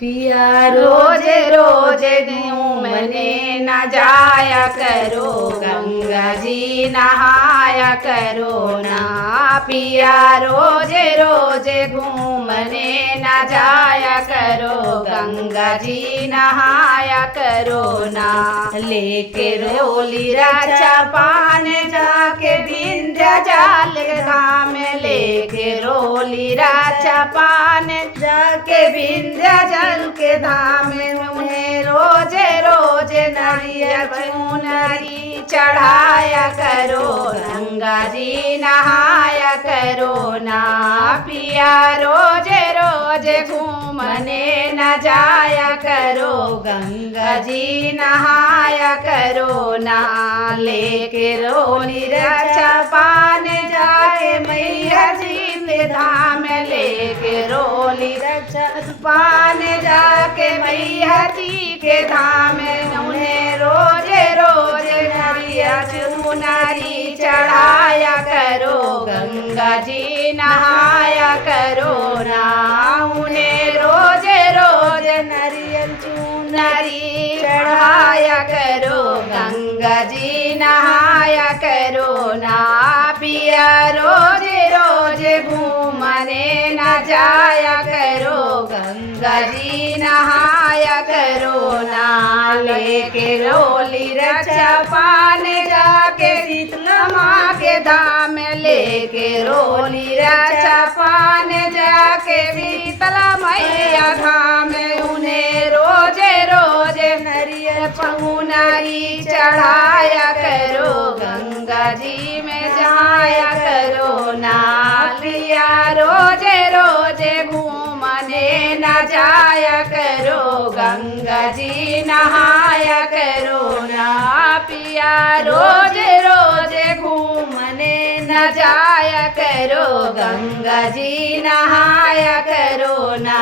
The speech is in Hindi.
पिया रोज रोज घूमने न जाया करो, गंगा जी नहाया करो ना। पिया रोज रोज घूमने न जाया करो, गंगा जी नहाया करो ना। लेके रोली राचा पान जाके विंध्याचल धाम, लेके रोली राचा पान जाके विंध्याचल के धाम। उन्हें रोज रोज नारियल चुनरी चढ़ाया करो, गंगा जी नहाया करो ना। पिया रोज रोज घूमने न जाया करो, गंगा जी नहाया करो ना। लेके रोली राचा पान जाके मैया जी के धाम, लेके रोली राचा पान जाके मैया जी के धाम। उन्हें रोज रोज नारियल चुनरी चढ़ाया करो, गंगा जी नहाया करो ना। उन्हें रोज रोज नारियल चुनरी चढ़ाया करो, गंगा जी नहाया करो ना। पिया रोज रोज घूमने न जाया करो, गंगा जी नहाया करो ना। लेके रोली राचा पान जाके शीतला माँ के धाम, लेके रोली राचा पान जाके शीतला मैया धाम। उन्हें रोज रोज नारियल चुनरी चढ़ाया करो, गंगा जी में जाया करो ना। लिया रोज रोज घूमने न जाया करो, गंगा जी नहाया करो ना। पिया रोज रोज घूमने न जाया करो, गंगा जी नहाया करो ना।